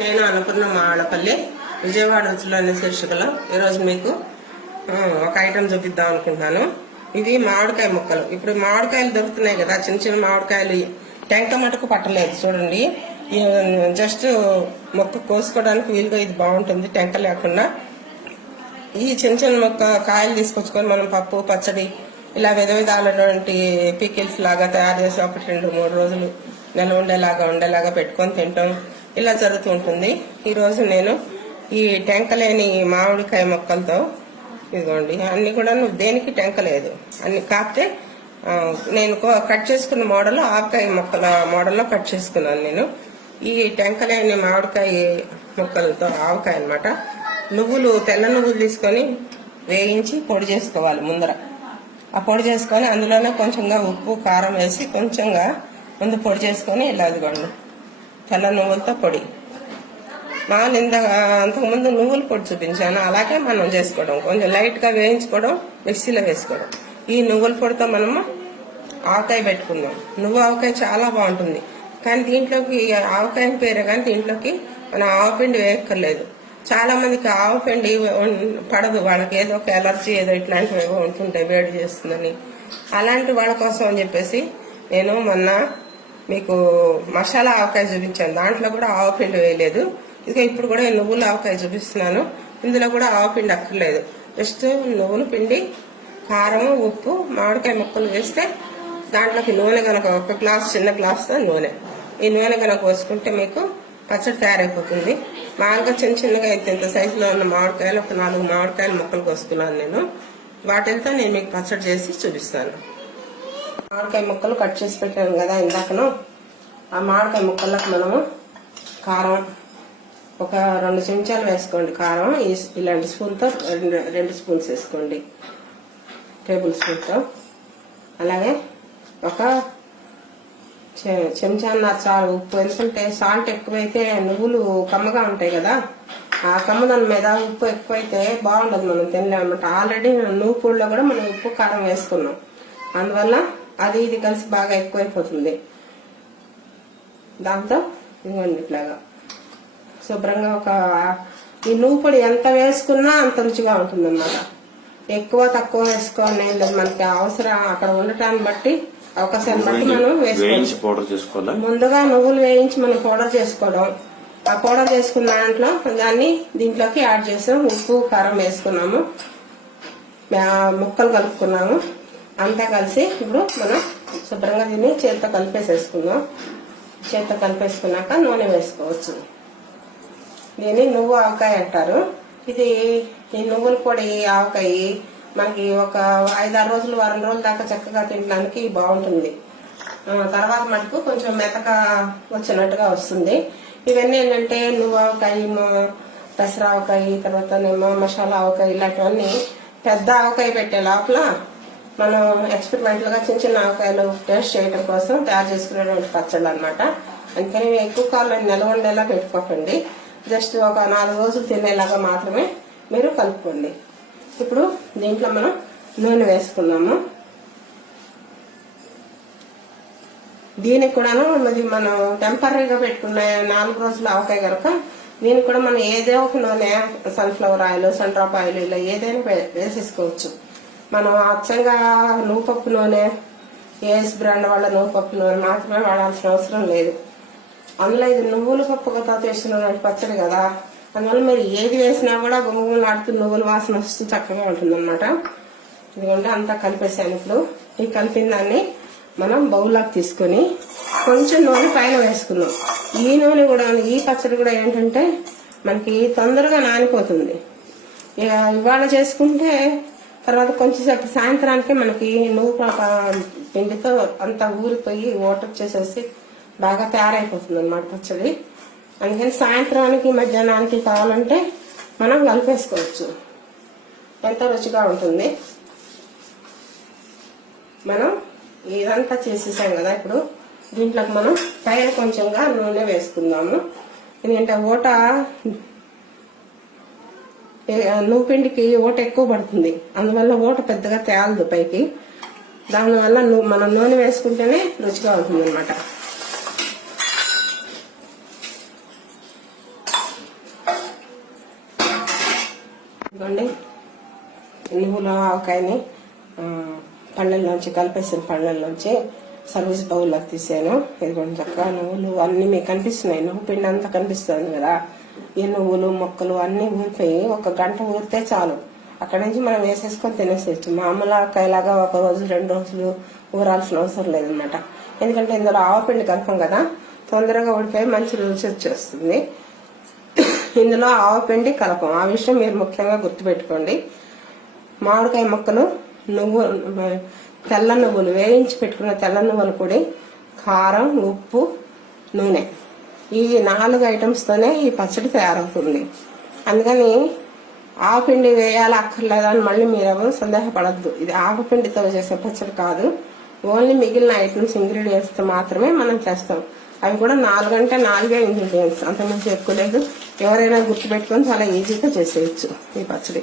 నేను అనుకున్న మా ఆడపల్లి విజయవాడ రుచులోని శీర్షికలో ఈరోజు మీకు ఒక ఐటెం చూపిద్దాం అనుకుంటున్నాను. ఇవి మామిడికాయ ముక్కలు. ఇప్పుడు మామిడికాయలు దొరుకుతున్నాయి కదా చిన్న చిన్న మామిడికాయలు. టెంక మటుకు పట్టలేదు చూడండి. జస్ట్ మొక్క కోసుకోవడానికి వీలుగా ఇది బాగుంటుంది టెంక లేకుండా. ఈ చిన్న చిన్న మొక్క కాయలు తీసుకొచ్చుకొని మనం పప్పు పచ్చడి ఇలా విధ విధాలైనటువంటి పికిల్స్ లాగా తయారు చేసి ఒకటి రెండు మూడు రోజులు నెల ఉండేలాగా ఉండేలాగా పెట్టుకొని తింటాం. ఇలా జరుగుతూ ఉంటుంది. ఈరోజు నేను ఈ టెంకలేని మామిడికాయ మొక్కలతో ఇదిగోండి అన్ని కూడా నువ్వు దేనికి టెంక లేదు. అన్ని కాకపోతే నేను కట్ చేసుకున్న మోడల్ ఆవకాయ మొక్కల మోడల్లో కట్ చేసుకున్నాను నేను. ఈ టెంకలేని మామిడికాయ మొక్కలతో ఆవకాయ అన్నమాట. నువ్వులు తెల్ల నువ్వులు తీసుకొని వేయించి పొడి చేసుకోవాలి ముందర. ఆ పొడి చేసుకొని అందులోనే కొంచెంగా ఉప్పు కారం వేసి కొంచెంగా ముందు పొడి చేసుకొని ఇలా ఇదిగోండి. తెల్ల నువ్వులతో పొడి. మామూలు ఇంత అంతకుముందు నువ్వుల పొడి చూపించాను. అలాగే మనం చేసుకోవడం. కొంచెం లైట్గా వేయించుకోవడం మిక్సీలో వేసుకోవడం. ఈ నువ్వుల పొడితో మనము ఆవకాయ పెట్టుకుందాం. నువ్వు ఆవకాయ చాలా బాగుంటుంది. కానీ దీంట్లోకి ఆవకాయ పేరే కానీ దీంట్లోకి మనం ఆవపిండి వేయక్కర్లేదు. చాలా మందికి ఆవపిండి పడదు. వాళ్ళకి ఏదో ఒక ఎలర్జీ ఏదో ఇట్లాంటివి ఏవో ఉంటుంటాయి వేడి చేస్తుందని. అలాంటి వాళ్ళ కోసం అని చెప్పేసి నేను మొన్న మీకు మసాలా ఆవకాయ చూపించాను. దాంట్లో కూడా ఆవపిండి వేయలేదు. ఇక ఇప్పుడు కూడా నువ్వుల ఆవకాయ చూపిస్తున్నాను. ఇందులో కూడా ఆవపిండి అక్కర్లేదు. జస్ట్ నువ్వుల పిండి కారం ఉప్పు మామిడికాయ ముక్కలు వేస్తే దాంట్లోకి నూనె కనుక ఒక గ్లాస్ చిన్న గ్లాస్తో నూనె. ఈ నూనె కనుక పోసుకుంటే మీకు పచ్చడి తయారైపోతుంది. మామూలుగా చిన్న చిన్నగా అయితే ఇంత సైజులో ఉన్న మామిడికాయలు ఒక నాలుగు మామిడికాయలు ముక్కలు కోసుకున్నాను నేను. వాటితో నేను మీకు పచ్చడి చేసి చూపిస్తాను. మామిడికాయ ముక్కలు కట్ చేసి పెట్టాను కదా ఇందాకను. ఆ మామిడికాయ ముక్కలకు మనము కారం ఒక రెండు చెంచాలు వేసుకోండి. కారం ఈ- ఇలాంటి స్పూన్తో రెండు రెండు స్పూన్స్ వేసుకోండి. టేబుల్ స్పూన్తో. అలాగే ఒక చె- చెంచాన్నర చాలు ఉప్పు. ఎందుకంటే సాల్ట్ ఎక్కువైతే నువ్వులు కమ్మగా ఉంటాయి కదా. ఆ కమ్మదనం మీద ఉప్పు ఎక్కువైతే బాగుండదు మనం తినలేమన్నమాట. ఆల్రెడీ నువ్వు పూడిలో కూడా మనం ఉప్పు కారం వేసుకున్నాం. అందువల్ల అది ఇది కలిసి బాగా ఎక్కువైపోతుంది. దాంతో ఇవ్వండి ఇట్లాగా. శుభ్రంగా ఒక ఈ నువ్వు పొడి ఎంత వేసుకున్నా అంత రుచిగా ఉంటుంది ఎక్కువ తక్కువ వేసుకోవాలి మనకి అవసరం అక్కడ ఉండటాన్ని బట్టి అవకాశాన్ని బట్టి మనం వేసుకోవాలి. ముందుగా నువ్వులు వేయించి మనం పౌడర్ చేసుకోవడం. ఆ పౌడర్ చేసుకున్న దాంట్లో దాన్ని దీంట్లోకి యాడ్ చేసాం. ఉప్పు కారం వేసుకున్నాము. ముక్కలు కలుపుకున్నాము. అంతా కలిసి ఇప్పుడు మనం శుభ్రంగా దీన్ని చేతితో కలిపేసేసుకుందాం. చేతితో కలిపేసుకున్నాక నూనె వేసుకోవచ్చు. దీన్ని నువ్వు ఆవకాయ అంటారు. ఇది ఈ నువ్వుల పొడి ఆవకాయ మనకి ఒక ఐదారు రోజులు వారం రోజుల దాకా చక్కగా తినడానికి బాగుంటుంది. తర్వాత మటుకు కొంచెం మెతక వచ్చినట్టుగా వస్తుంది. ఇవన్నీ ఏంటంటే నువ్వు ఆవకాయ మ- పెసర ఆవకాయ తర్వాత ఏమో మసాలా ఆవకాయ ఇలాంటివన్నీ పెద్ద ఆవకాయ పెట్టే లోపల మనం ఎక్స్పెరిమెంట్లుగా చిన్న చిన్న ఆవకాయలు టేస్ట్ చేయడం కోసం తయారు చేసుకునేటువంటి పచ్చళ్ళు అనమాట అందుకని ఎక్కువ కాలం నిల్వ ఉండేలా పెట్టుకోకండి. జస్ట్ ఒక నాలుగు రోజులు తినేలాగా మాత్రమే మీరు కలుపుకోండి. ఇప్పుడు దీంట్లో మనం నూనె వేసుకున్నాము దీనికి కూడాను మరి మనం టెంపరీగా పెట్టుకున్న నాలుగు రోజులు ఆవకాయ కనుక దీనికి కూడా మనం ఏదో ఒక నూనె సన్ఫ్లవర్ ఆయిల్ సన్డ్రాప్ ఆయిల్ ఇలా ఏదైనా వేసేసుకోవచ్చు. మనం అచ్చంగా నూపప్పు నూనె ఏఎస్ బ్రాండ్ వాళ్ళ నూపప్పు నూనె మాత్రమే వాడాల్సిన అవసరం లేదు. అందులో ఇది నువ్వుల పప్పుతో చేసిన పచ్చడి కదా. అందువల్ల మీరు ఏది వేసినా కూడా గుమగుమలాడుతూ నువ్వుల వాసన వస్తూ చక్కగా ఉంటుంది అనమాట ఇదిగోండి అంతా కలిపేసాను ఇప్పుడు. ఈ కలిపిన దాన్ని మనం బౌల్లోకి తీసుకొని కొంచెం నూనె పైన వేసుకున్నాం ఈ నూనె కూడా ఈ పచ్చడి కూడా ఏంటంటే మనకి తొందరగా నానిపోతుంది. ఇక ఇవాళ చేసుకుంటే తర్వాత కొంచెంసేపు సాయంత్రానికి మనకి నువ్వు పిండితో అంతా ఊరిపోయి వాటర్ వచ్చేసేసి బాగా తయారైపోతుంది అనమాట పచ్చడి. అందుకని సాయంత్రానికి మధ్యాహ్నానికి కావాలంటే మనం కలిపేసుకోవచ్చు. ఎంతో రుచిగా ఉంటుంది. మనం ఇదంతా చేసేసాం కదా ఇప్పుడు. దీంట్లోకి మనం పైన కొంచెంగా నూనె వేసుకుందాము. ఎందుకంటే ఓట నూపిండికి ఓట ఎక్కువ పడుతుంది. అందువల్ల ఓట పెద్దగా తేలదు పైకి. దానివల్ల నువ్వు మనం నూనె వేసుకుంటేనే రుచిగా అవుతుంది అనమాట ఇదిగోండి నువ్వుల ఆవకాయని పళ్ళల్లోంచి కలిపేసిన పళ్ళల్లోంచి సర్వీస్ బౌల్లోకి తీసాను. ఇదిగోండి చక్కగా నువ్వులు అన్నీ మీకు కనిపిస్తున్నాయి. నువ్వు పిండి అంతా కనిపిస్తుంది కదా. ఈ నువ్వులు మొక్కలు అన్ని ఊరిపోయి ఒక గంట ఊరితే చాలు. అక్కడ నుంచి మనం వేసేసుకొని తినేసేయచ్చు. మామూలు ఆవకాయలాగా ఒక రోజు రెండు రోజులు ఊరాల్సిన అవసరం లేదనమాట ఎందుకంటే ఇందులో ఆవపిండి కలపం కదా? తొందరగా ఉడిపోయి మంచి రుచి వచ్చేస్తుంది. ఇందులో ఆవపిండి కలపం. ఆ విషయం మీరు ముఖ్యంగా గుర్తుపెట్టుకోండి. మామిడికాయ మొక్కలు నువ్వు తెల్ల నువ్వులు వేయించి పెట్టుకున్న తెల్ల నువ్వులు పొడి కారం ఉప్పు నూనె. ఈ నాలుగు ఐటమ్స్తోనే ఈ పచ్చడి తయారవుతుంది. అందుకని ఆవపిండి వేయాలి అక్కర్లేదా అని మళ్ళీ మీరు ఎవరు సందేహపడద్దు. ఇది ఆవపిండితో చేసే పచ్చడి కాదు. ఓన్లీ మిగిలిన ఐటమ్స్ ఇంగ్రీడియంట్స్తో మాత్రమే మనం చేస్తాం. అవి కూడా నాలుగంటే నాలుగే ఇంగ్రీడియంట్స్. అంతకుమించి ఎక్కువ లేదు. ఎవరైనా గుర్తుపెట్టుకొని చాలా ఈజీగా చేసేయచ్చు ఈ పచ్చడి.